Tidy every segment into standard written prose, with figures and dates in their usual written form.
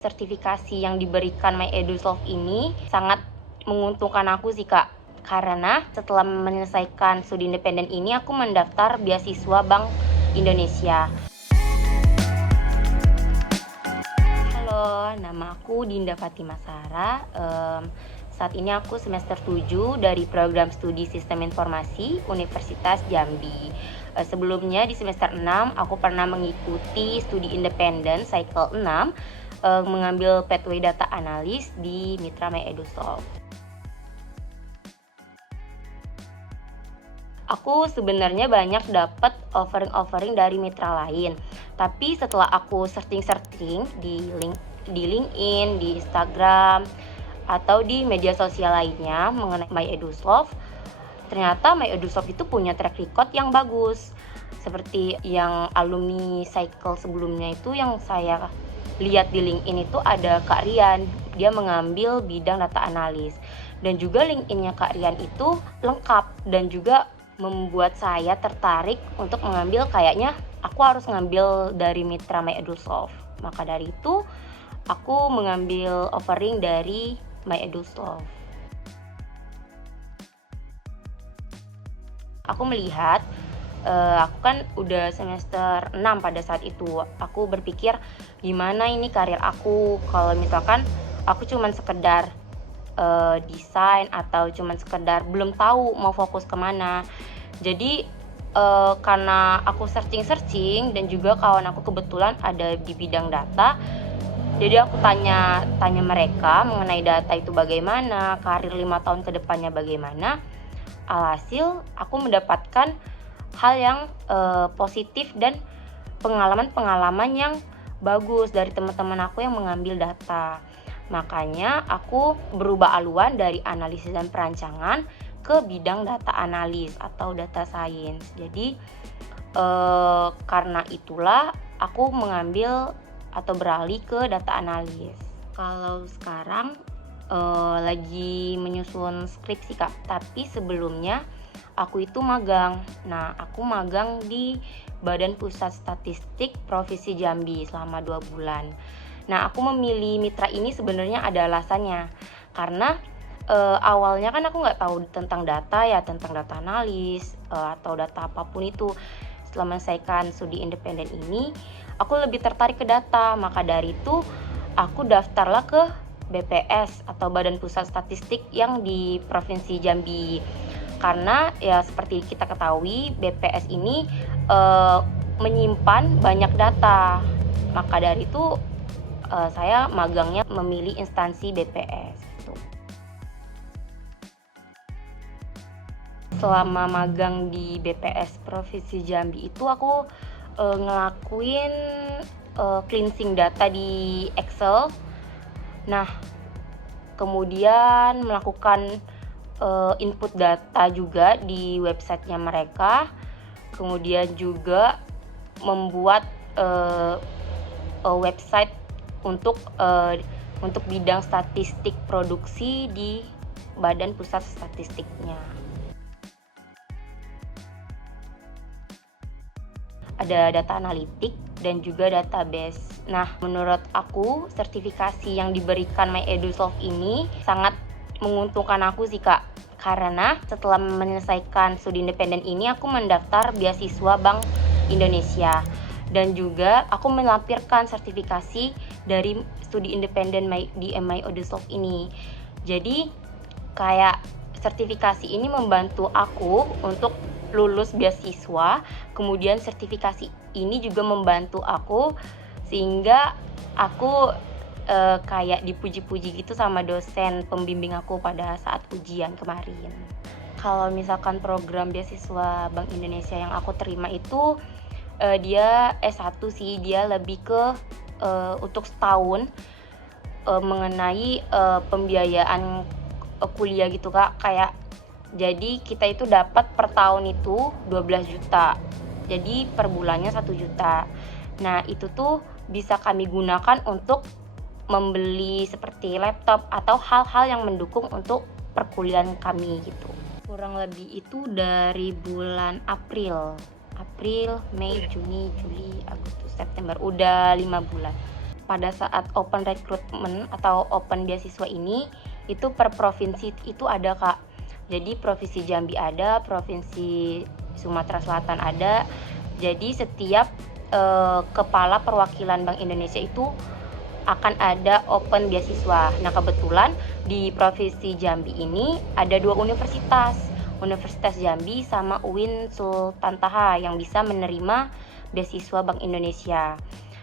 Sertifikasi yang diberikan MyEdusoft ini sangat menguntungkan aku sih, Kak. Karena setelah menyelesaikan studi independen ini, aku mendaftar beasiswa Bank Indonesia. Halo, nama aku Dinda Fatima Sara. Saat ini aku semester 7 dari program studi Sistem Informasi Universitas Jambi. Sebelumnya di semester 6, aku pernah mengikuti studi independen cycle 6, mengambil pathway data analis di Mitra MyEdusoft. Aku sebenarnya banyak dapat offering dari mitra lain, tapi setelah aku searching di LinkedIn, di Instagram, atau di media sosial lainnya mengenai MyEdusoft, ternyata MyEdusoft itu punya track record yang bagus. Seperti yang alumni cycle sebelumnya itu yang saya lihat di LinkedIn itu ada Kak Rian, dia mengambil bidang data analis. Dan juga LinkedIn-nya Kak Rian itu lengkap dan juga membuat saya tertarik untuk mengambil, kayaknya aku harus ngambil dari mitra MyEdusoft. Maka dari itu aku mengambil offering dari MyEdusoft. Aku melihat aku kan udah semester 6 pada saat itu. Aku berpikir gimana ini karir aku kalau misalkan aku cuman sekedar desain atau cuman sekedar belum tahu mau fokus kemana. Jadi karena aku searching dan juga kawan aku kebetulan ada di bidang data, jadi aku tanya mereka mengenai data itu bagaimana, karir 5 tahun ke depannya bagaimana. Alhasil aku mendapatkan hal yang positif dan pengalaman yang bagus dari teman-teman aku yang mengambil data. Makanya aku berubah haluan dari analisis dan perancangan ke bidang data analis atau data science. Jadi karena itulah aku mengambil atau beralih ke data analis. Kalau sekarang lagi menyusun skripsi, Kak, tapi sebelumnya aku itu magang. Nah, aku magang di Badan Pusat Statistik Provinsi Jambi selama 2 bulan. Nah, aku memilih mitra ini sebenarnya ada alasannya. Karena awalnya kan aku nggak tahu tentang data ya, tentang data analis atau data apapun itu. Setelah menyelesaikan studi independen ini, aku lebih tertarik ke data. Maka dari itu, aku daftarlah ke BPS atau Badan Pusat Statistik yang di Provinsi Jambi. Karena ya seperti kita ketahui, BPS ini menyimpan banyak data. Maka dari itu saya magangnya memilih instansi BPS. Selama magang di BPS Provinsi Jambi itu aku ngelakuin cleansing data di Excel. Nah, kemudian melakukan input data juga di websitenya mereka. Kemudian juga membuat website untuk bidang statistik produksi di Badan Pusat Statistiknya. Ada data analitik dan juga database. Nah, menurut aku sertifikasi yang diberikan MyEdusoft ini sangat menguntungkan aku sih, Kak. Karena setelah menyelesaikan studi independen ini, aku mendaftar beasiswa Bank Indonesia. Dan juga aku melampirkan sertifikasi dari studi independen di MyEdusoft ini. Jadi kayak sertifikasi ini membantu aku untuk lulus beasiswa. Kemudian sertifikasi ini juga membantu aku sehingga aku kayak dipuji-puji gitu sama dosen pembimbing aku pada saat ujian kemarin. Kalau misalkan program beasiswa Bank Indonesia yang aku terima itu dia S1 sih, dia lebih ke untuk setahun mengenai pembiayaan kuliah gitu, Kak. Kayak jadi kita itu dapat per tahun itu 12 juta. Jadi per bulannya 1 juta. Nah, itu tuh bisa kami gunakan untuk membeli seperti laptop atau hal-hal yang mendukung untuk perkuliahan kami gitu. Kurang lebih itu dari bulan April, Mei, Juni, Juli, Agustus, September, udah 5 bulan. pada saat open recruitment atau open beasiswa ini itu per provinsi itu ada Kak. Jadi provinsi Jambi ada, provinsi Sumatera Selatan ada. Jadi setiap kepala perwakilan Bank Indonesia itu akan ada open beasiswa. Nah kebetulan di provinsi Jambi ini ada 2 universitas, Universitas Jambi sama UIN Sultan Taha yang bisa menerima beasiswa Bank Indonesia.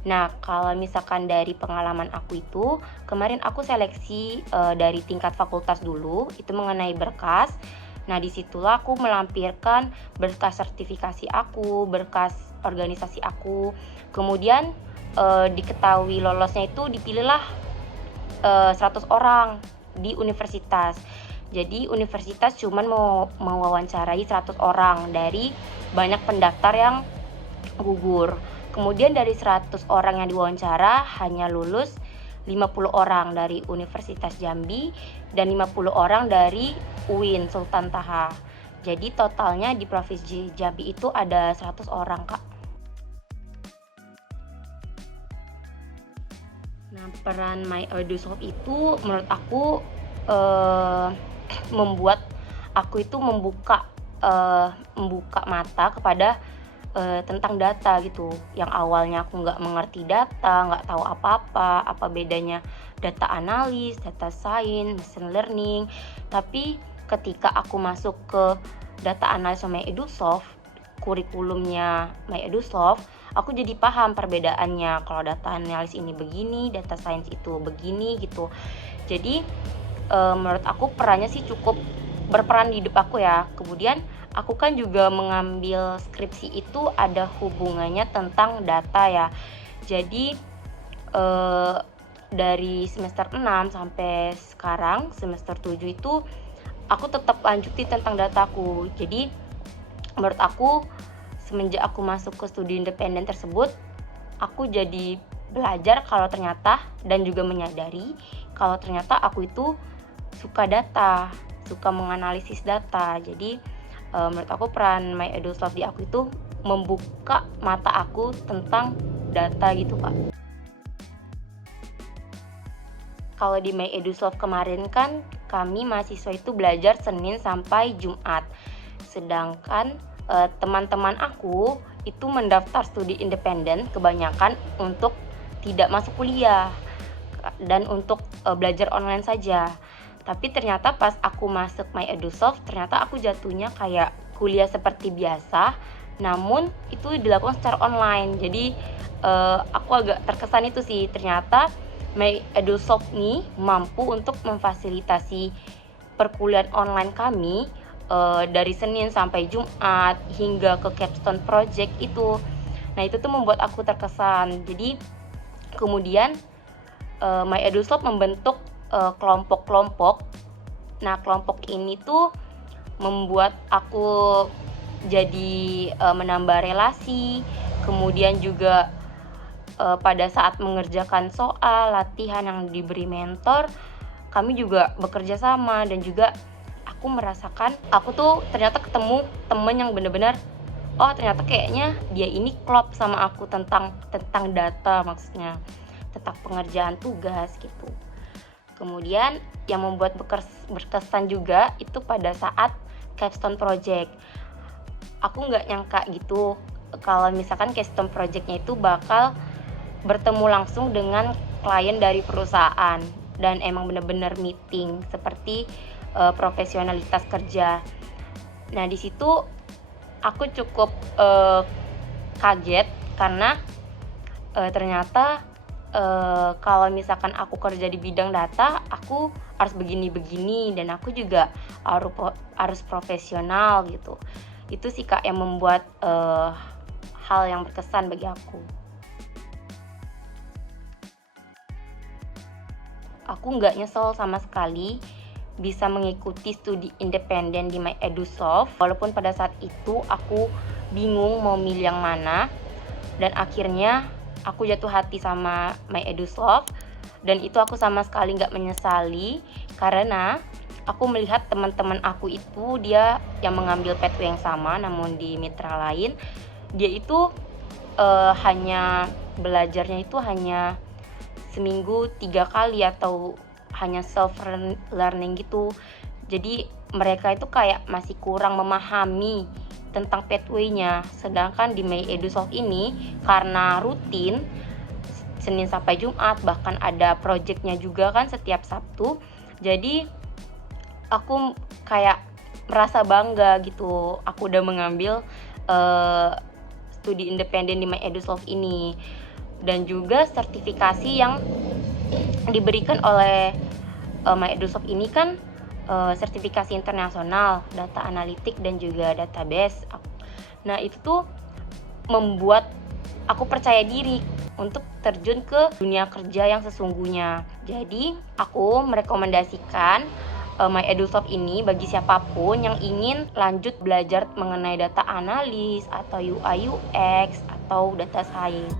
Nah, kalau misalkan dari pengalaman aku itu, kemarin aku seleksi dari tingkat fakultas dulu, itu mengenai berkas. Nah, disitulah aku melampirkan berkas sertifikasi aku, berkas organisasi aku. Kemudian diketahui lolosnya itu dipilihlah 100 orang di universitas. Jadi universitas cuman mau mewawancarai 100 orang dari banyak pendaftar yang gugur. Kemudian dari 100 orang yang diwawancara hanya lulus 50 orang dari Universitas Jambi dan 50 orang dari UIN Sultan Taha. Jadi totalnya di Provinsi Jambi itu ada 100 orang, Kak. Nah, peran My Edusolve itu menurut aku membuat aku itu membuka mata kepada tentang data gitu. Yang awalnya aku nggak mengerti data, nggak tahu apa-apa, apa bedanya data analis, data science, machine learning. Tapi ketika aku masuk ke data analis sama Edusolve, kurikulumnya My Edusolve, aku jadi paham perbedaannya. Kalau data analis ini begini, data science itu begini gitu. Jadi menurut aku perannya sih cukup berperan di hidup aku ya. Kemudian aku kan juga mengambil skripsi itu ada hubungannya tentang data ya. Jadi dari semester 6 sampai sekarang semester 7 itu aku tetap lanjuti tentang dataku. Jadi menurut aku semenjak aku masuk ke studi independen tersebut, aku jadi belajar kalau ternyata dan juga menyadari kalau ternyata aku itu suka data, suka menganalisis data. Jadi menurut aku peran My Edusolve di aku itu membuka mata aku tentang data gitu Kak. Kalau di My Edusolve kemarin kan kami mahasiswa itu belajar Senin sampai Jumat. Sedangkan teman-teman aku itu mendaftar studi independen kebanyakan untuk tidak masuk kuliah dan untuk belajar online saja. Tapi ternyata pas aku masuk My Edusolve, ternyata aku jatuhnya kayak kuliah seperti biasa, namun itu dilakukan secara online. Jadi aku agak terkesan itu sih, ternyata My Edusolve ini mampu untuk memfasilitasi perkuliahan online kami dari Senin sampai Jumat hingga ke capstone project itu. Nah itu tuh membuat aku terkesan. Jadi kemudian My Edusolve membentuk kelompok-kelompok. Nah kelompok ini tuh membuat aku jadi menambah relasi. Kemudian juga pada saat mengerjakan soal, latihan yang diberi mentor, kami juga bekerja sama. Dan juga aku merasakan aku tuh ternyata ketemu temen yang bener-bener ternyata kayaknya dia ini klop sama aku tentang data, maksudnya tentang pengerjaan tugas gitu. Kemudian yang membuat berkesan juga itu pada saat capstone project. Aku nggak nyangka gitu kalau misalkan capstone projectnya itu bakal bertemu langsung dengan klien dari perusahaan dan emang bener-bener meeting seperti profesionalitas kerja. Nah di situ aku cukup kaget karena ternyata kalau misalkan aku kerja di bidang data, aku harus begini-begini dan aku juga harus profesional gitu. Itu sih Kak yang membuat hal yang berkesan bagi aku. Aku nggak nyesel sama sekali bisa mengikuti studi independen di My Edusolve, walaupun pada saat itu aku bingung mau milih yang mana, dan akhirnya aku jatuh hati sama My Edusolve, dan itu aku sama sekali nggak menyesali karena aku melihat teman-teman aku itu dia yang mengambil pathway yang sama namun di mitra lain, dia itu hanya belajarnya itu hanya seminggu 3 kali atau hanya self learning gitu. Jadi mereka itu kayak masih kurang memahami tentang pathway-nya. Sedangkan di My EduSoft ini karena rutin Senin sampai Jumat, bahkan ada projectnya juga kan setiap Sabtu. Jadi aku kayak merasa bangga gitu. Aku udah mengambil studi independen di My EduSoft ini. Dan juga sertifikasi yang diberikan oleh My EduSoft ini kan sertifikasi internasional, data analitik dan juga database. Nah, itu tuh membuat aku percaya diri untuk terjun ke dunia kerja yang sesungguhnya. Jadi, aku merekomendasikan My EduSoft ini bagi siapapun yang ingin lanjut belajar mengenai data analis atau UI UX atau data science.